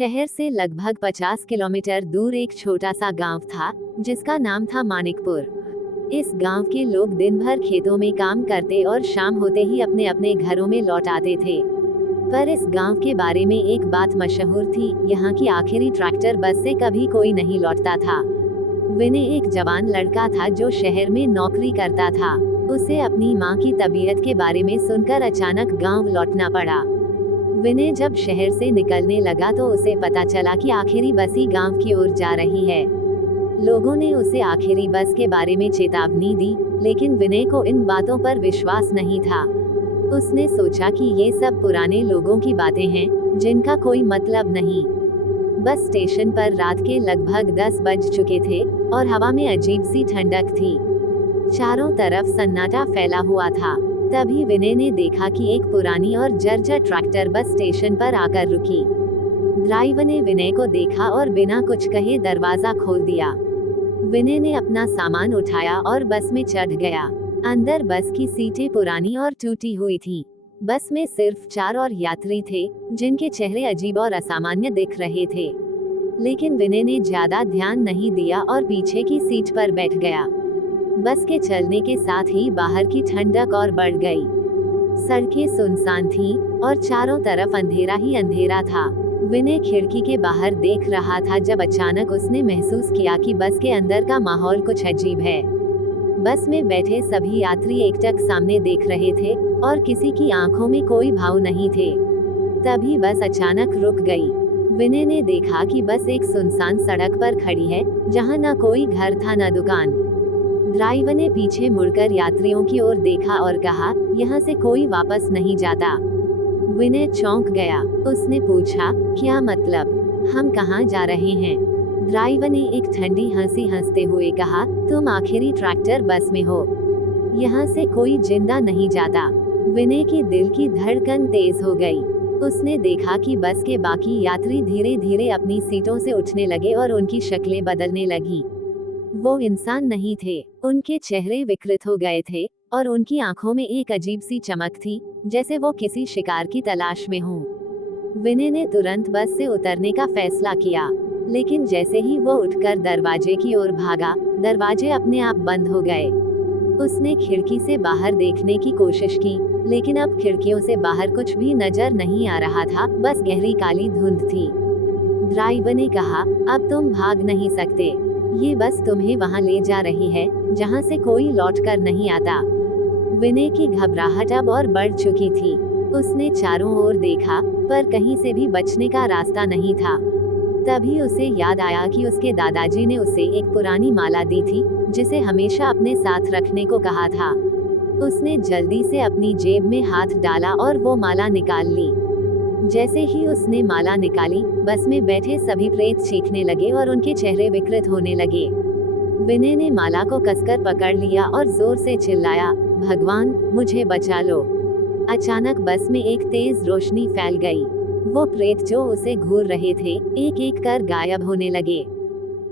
शहर से लगभग 50 किलोमीटर दूर एक छोटा सा गांव था, जिसका नाम था मानिकपुर। इस गांव के लोग दिन भर खेतों में काम करते और शाम होते ही अपने अपने घरों में लौट आते थे। पर इस गांव के बारे में एक बात मशहूर थी, यहाँ की आखिरी ट्रैक्टर बस से कभी कोई नहीं लौटता था। विनय एक जवान लड़का था जो शहर में नौकरी करता था। उसे अपनी माँ की तबीयत के बारे में सुनकर अचानक गांव लौटना पड़ा। विनय जब शहर से निकलने लगा तो उसे पता चला कि आखिरी बस ही गांव की ओर जा रही है। लोगों ने उसे आखिरी बस के बारे में चेतावनी दी, लेकिन विनय को इन बातों पर विश्वास नहीं था। उसने सोचा कि ये सब पुराने लोगों की बातें हैं, जिनका कोई मतलब नहीं। बस स्टेशन पर रात के लगभग 10 बज चुके थे और हवा में अजीब सी ठंडक थी। चारों तरफ सन्नाटा फैला हुआ था। तभी विनय ने देखा कि एक पुरानी और जर्जर ट्रैक्टर बस स्टेशन पर आकर रुकी। ड्राइवर ने विनय को देखा और बिना कुछ कहे दरवाजा खोल दिया। विनय ने अपना सामान उठाया और बस में चढ़ गया। अंदर बस की सीटें पुरानी और टूटी हुई थी। बस में सिर्फ 4 और यात्री थे, जिनके चेहरे अजीब और असामान्य दिख रहे थे। लेकिन विनय ने ज्यादा ध्यान नहीं दिया और पीछे की सीट पर बैठ गया। बस के चलने के साथ ही बाहर की ठंडक और बढ़ गई। सड़कें सुनसान थीं और चारों तरफ अंधेरा ही अंधेरा था। विनय खिड़की के बाहर देख रहा था जब अचानक उसने महसूस किया कि बस के अंदर का माहौल कुछ अजीब है। बस में बैठे सभी यात्री एकटक सामने देख रहे थे और किसी की आंखों में कोई भाव नहीं थे। तभी बस अचानक रुक गई। विनय ने देखा कि बस एक सुनसान सड़क पर खड़ी है, जहां न कोई घर था न दुकान। ड्राइवर ने पीछे मुड़कर यात्रियों की ओर देखा और कहा, यहाँ से कोई वापस नहीं जाता। विनय चौंक गया। उसने पूछा, क्या मतलब? हम कहाँ जा रहे हैं? ड्राइवर ने एक ठंडी हंसी हंसते हुए कहा, तुम आखिरी ट्रैक्टर बस में हो। यहाँ से कोई जिंदा नहीं जाता। विनय की दिल की धड़कन तेज हो गई। उसने देखा कि बस के बाकी यात्री धीरे धीरे अपनी सीटों से उठने लगे और उनकी शक्लें बदलने लगी। वो इंसान नहीं थे, उनके चेहरे विकृत हो गए थे और उनकी आंखों में एक अजीब सी चमक थी, जैसे वो किसी शिकार की तलाश में हों। विनय ने तुरंत बस से उतरने का फैसला किया, लेकिन जैसे ही वो उठकर दरवाजे की ओर भागा, दरवाजे अपने आप बंद हो गए। उसने खिड़की से बाहर देखने की कोशिश की, लेकिन अब खिड़कियों से बाहर कुछ भी नजर नहीं आ रहा था, बस गहरी काली धुंध थी। ड्राइवर ने कहा, अब तुम भाग नहीं सकते। ये बस तुम्हें वहां ले जा रही है, जहां से कोई लौट कर नहीं आता। विनय की घबराहट अब और बढ़ चुकी थी। उसने चारों ओर देखा, पर कहीं से भी बचने का रास्ता नहीं था। तभी उसे याद आया कि उसके दादाजी ने उसे एक पुरानी माला दी थी, जिसे हमेशा अपने साथ रखने को कहा था। उसने जल्दी से अपनी जेब में हाथ डाला और वो माला निकाल ली। जैसे ही उसने माला निकाली, बस में बैठे सभी प्रेत चीखने लगे और उनके चेहरे विकृत होने लगे। विनय ने माला को कसकर पकड़ लिया और जोर से चिल्लाया, भगवान, मुझे बचा लो। अचानक बस में एक तेज रोशनी फैल गई। वो प्रेत जो उसे घूर रहे थे, एक एक कर गायब होने लगे।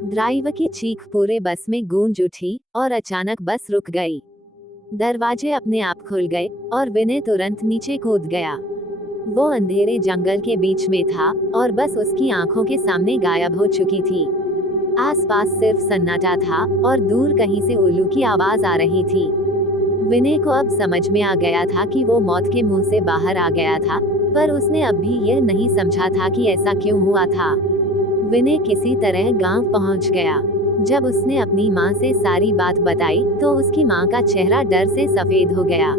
ड्राइवर की चीख पूरे बस में गूंज उठी और अचानक बस रुक गई। दरवाजे अपने आप खुल गए और विनय तुरंत नीचे कूद गया। वो अंधेरे जंगल के बीच में था और बस उसकी आंखों के सामने गायब हो चुकी थी। आसपास सिर्फ सन्नाटा था और दूर कहीं से उल्लू की आवाज आ रही थी। विनय को अब समझ में आ गया था कि वो मौत के मुंह से बाहर आ गया था, पर उसने अब भी यह नहीं समझा था कि ऐसा क्यों हुआ था। विनय किसी तरह गांव पहुंच गया। जब उसने अपनी माँ से सारी बात बताई तो उसकी माँ का चेहरा डर से सफेद हो गया।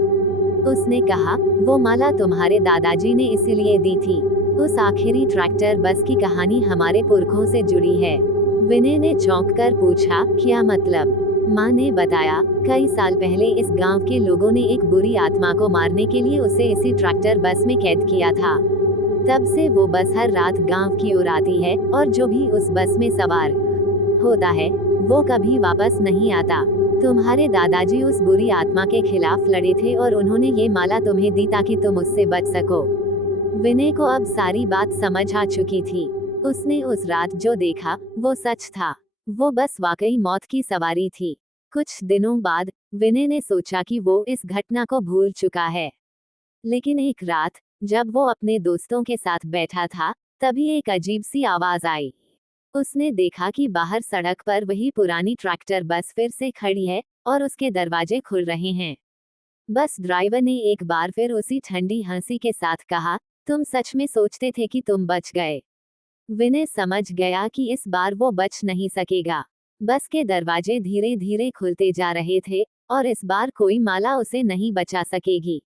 उसने कहा, वो माला तुम्हारे दादाजी ने इसीलिए दी थी। उस आखिरी ट्रैक्टर बस की कहानी हमारे पुरखों से जुड़ी है। विनय ने चौंक कर पूछा, क्या मतलब? माँ ने बताया, कई साल पहले इस गांव के लोगों ने एक बुरी आत्मा को मारने के लिए उसे इसी ट्रैक्टर बस में कैद किया था। तब से वो बस हर रात गांव की ओर आती है और जो भी उस बस में सवार होता है, वो कभी वापस नहीं आता। तुम्हारे दादाजी उस बुरी आत्मा के खिलाफ लड़े थे और उन्होंने ये माला तुम्हें दी ताकि तुम उससे बच सको। विनय को अब सारी बात समझ आ चुकी थी। उसने उस रात जो देखा, वो सच था। वो बस वाकई मौत की सवारी थी। कुछ दिनों बाद विनय ने सोचा कि वो इस घटना को भूल चुका है। लेकिन एक रात, जब वो अपने दोस्तों के साथ बैठा था, तभी एक अजीब सी आवाज आई। उसने देखा कि बाहर सड़क पर वही पुरानी ट्रैक्टर बस फिर से खड़ी है और उसके दरवाजे खुल रहे हैं। बस ड्राइवर ने एक बार फिर उसी ठंडी हंसी के साथ कहा, तुम सच में सोचते थे कि तुम बच गए? विनय समझ गया कि इस बार वो बच नहीं सकेगा। बस के दरवाजे धीरे धीरे खुलते जा रहे थे और इस बार कोई माला उसे नहीं बचा सकेगी।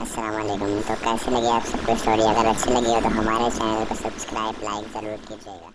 अस्सलाम वालेकुम। तो कैसी लगी आप सबको स्टोरी? अगर अच्छी लगी हो तो हमारे चैनल को सब्सक्राइब लाइक ज़रूर कीजिएगा।